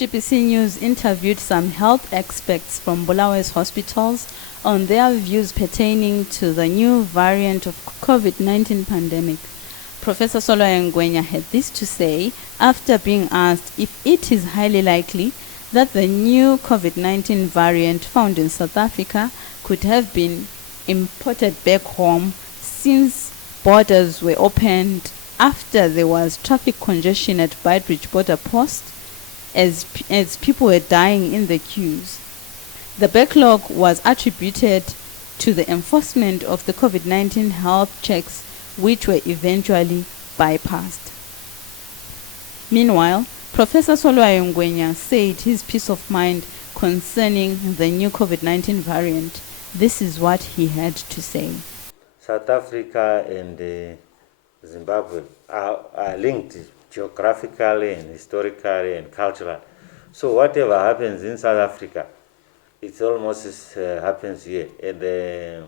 SAGPC News interviewed some health experts from Bulawayo's hospitals on their views pertaining to the new variant of COVID-19 pandemic. Professor Solwayo Ngwenya had this to say after being asked if it is highly likely that the new COVID-19 variant found in South Africa could have been imported back home since borders were opened after there was traffic congestion at Beitbridge border post as people were dying in the queues. The backlog was attributed to the enforcement of the COVID-19 health checks, which were eventually bypassed. Meanwhile, Professor Solwayo Ngwenya said his peace of mind concerning the new COVID-19 variant. This is what he had to say. South Africa and Zimbabwe are linked geographically and historically and culturally. So whatever happens in South Africa, it almost happens here. And the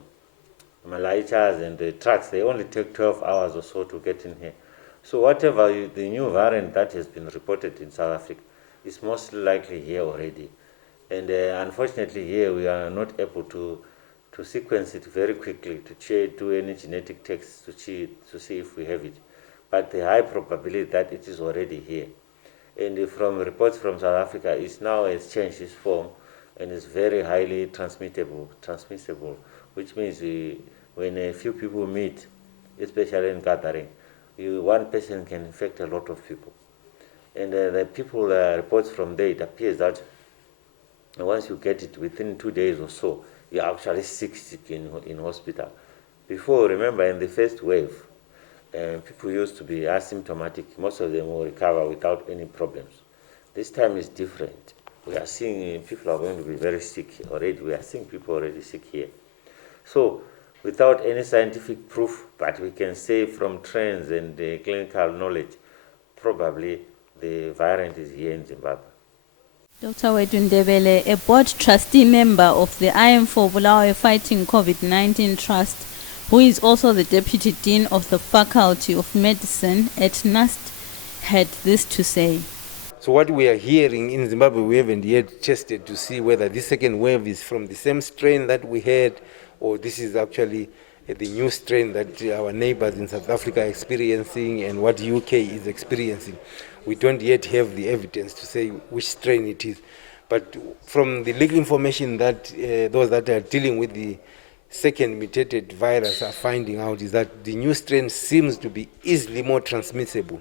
Malaichas and the trucks, they only take 12 hours or so to get in here. So whatever the new variant that has been reported in South Africa is most likely here already. And unfortunately here we are not able to sequence it very quickly, to do any genetic tests to see if we have it. But the high probability that it is already here. And from reports from South Africa, it now has changed its form and is very highly transmissible, which means when a few people meet, especially in gathering, one person can infect a lot of people. And the people reports from there, it appears that once you get it within 2 days or so, you're actually sick in hospital. Before, remember, in the first wave, people used to be asymptomatic. Most of them will recover without any problems. This time is different. We are seeing people are going to be very sick already. We are seeing people already sick here. So, without any scientific proof, but we can say from trends and clinical knowledge, probably the variant is here in Zimbabwe. Dr. Wedundebele, a board trustee member of the IM4 Bulawayo Fighting COVID-19 Trust, who is also the Deputy Dean of the Faculty of Medicine at NUST, had this to say. So what we are hearing in Zimbabwe, we haven't yet tested to see whether this second wave is from the same strain that we had, or this is actually the new strain that our neighbors in South Africa are experiencing and what UK is experiencing. We don't yet have the evidence to say which strain it is. But from the legal information that those that are dealing with the second mutated virus are finding out is that the new strain seems to be easily more transmissible.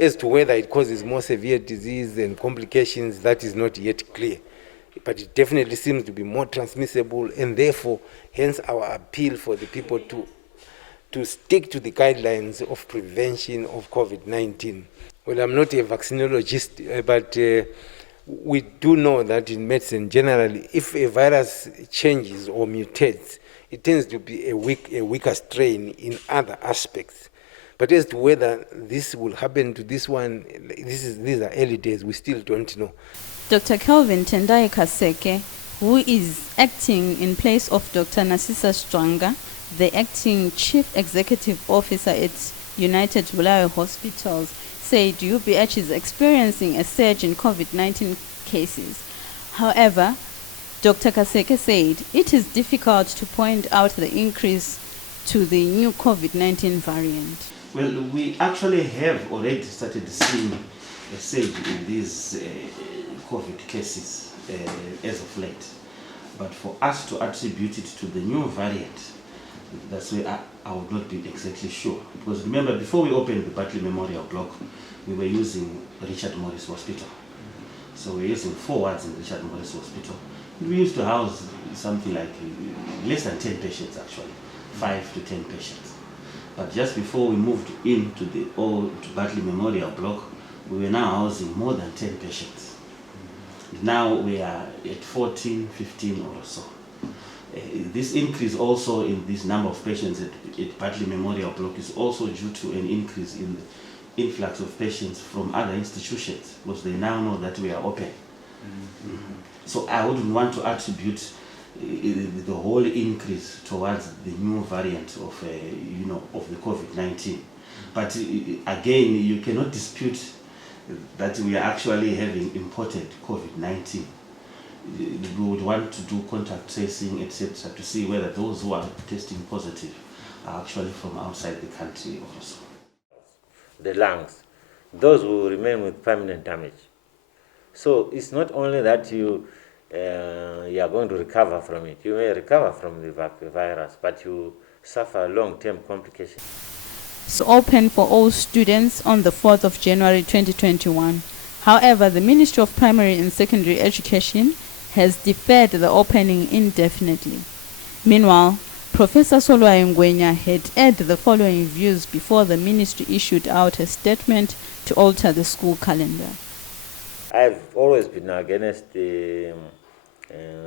As to whether it causes more severe disease and complications, that is not yet clear. But it definitely seems to be more transmissible, and therefore, hence our appeal for the people to stick to the guidelines of prevention of COVID-19. Well, I'm not a vaccinologist, but we do know that in medicine, generally, if a virus changes or mutates, it tends to be a weaker strain in other aspects. But as to whether this will happen to this one, these are early days. We still don't know. Dr. Kelvin Tendai Kaseke, who is acting in place of Dr. Nasisa Stranga, the acting Chief Executive Officer at United Bulawayo Hospitals, said UBH is experiencing a surge in COVID-19 cases. However, Dr. Kaseke said it is difficult to point out the increase to the new COVID-19 variant. Well, we actually have already started seeing a surge in these COVID cases as of late. But for us to attribute it to the new variant, that's where I would not be exactly sure. Because remember, before we opened the Bartley Memorial Block, we were using Richard Morris Hospital. So we're using 4 wards in Richard Morris Hospital. We used to house something like less than 10 patients actually, 5 to 10 patients. But just before we moved into the old Bartley Memorial Block, we were now housing more than 10 patients. Now we are at 14, 15 or so. This increase also in this number of patients at Bartley Memorial Block is also due to an increase in the influx of patients from other institutions because they now know that we are open. So I wouldn't want to attribute the whole increase towards the new variant of of the COVID-19. But again, you cannot dispute that we are actually having imported COVID-19. We would want to do contact tracing, etc., to see whether those who are testing positive are actually from outside the country also. The lungs, those will remain with permanent damage. So it's not only that you are going to recover from it. You may recover from the virus, but you suffer long-term complications. It's open for all students on the 4th of January 2021. However, the Ministry of Primary and Secondary Education has deferred the opening indefinitely. Meanwhile, Professor Solwayo Ngwenya had aired the following views before the ministry issued out a statement to alter the school calendar. I've always been against the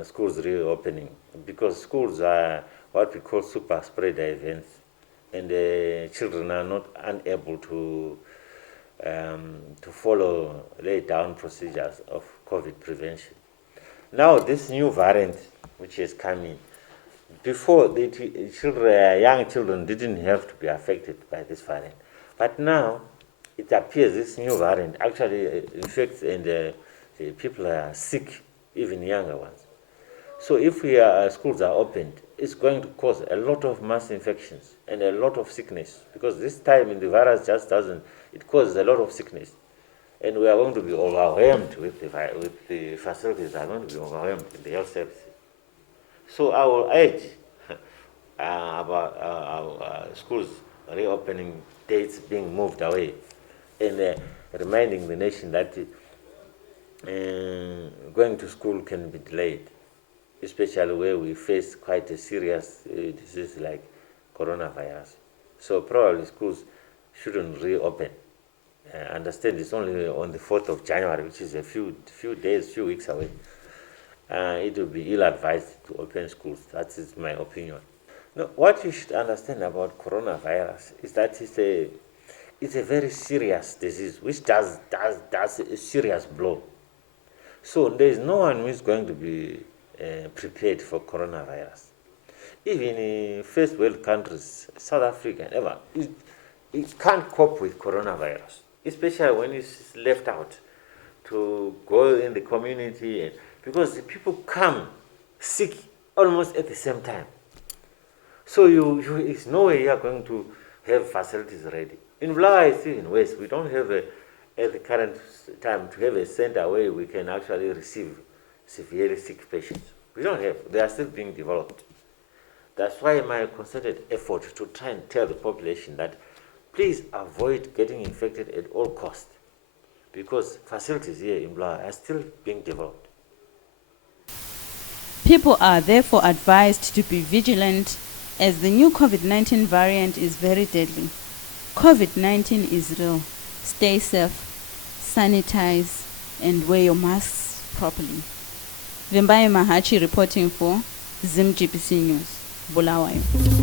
schools reopening because schools are what we call super spreader events, and the children are not unable to follow laid down procedures of COVID prevention. Now this new variant which has come in, before the young children didn't have to be affected by this variant, but now it appears this new variant actually infects and the people are sick, even younger ones. So if schools are opened, it's going to cause a lot of mass infections and a lot of sickness, because this time the virus just doesn't, it causes a lot of sickness. And we are going to be overwhelmed with the facilities are going to be overwhelmed in the health services. So I will urge about our schools reopening dates being moved away, and reminding the nation that going to school can be delayed, especially where we face quite a serious disease like coronavirus. So probably schools shouldn't reopen. Understand it's only on the 4th of January, which is a few weeks away. It would be ill-advised to open schools. That is my opinion. Now, what you should understand about coronavirus is that it's a very serious disease which does a serious blow. So there is no one who is going to be prepared for coronavirus. Even in first world countries, South Africa, ever, it can't cope with coronavirus, especially when it's left out to go in the community, because the people come sick almost at the same time. So it's no way you are going to have facilities ready. In Bulawayo, in West, we don't have at the current time to have a center where we can actually receive severely sick patients. We don't have. They are still being developed. That's why my concerted effort to try and tell the population that please avoid getting infected at all costs, because facilities here in Bulawayo are still being developed. People are therefore advised to be vigilant, as the new COVID-19 variant is very deadly. COVID-19 is real. Stay safe, sanitize, and wear your masks properly. Vimbaye Mahachi reporting for ZimGPC News, Bulawayo.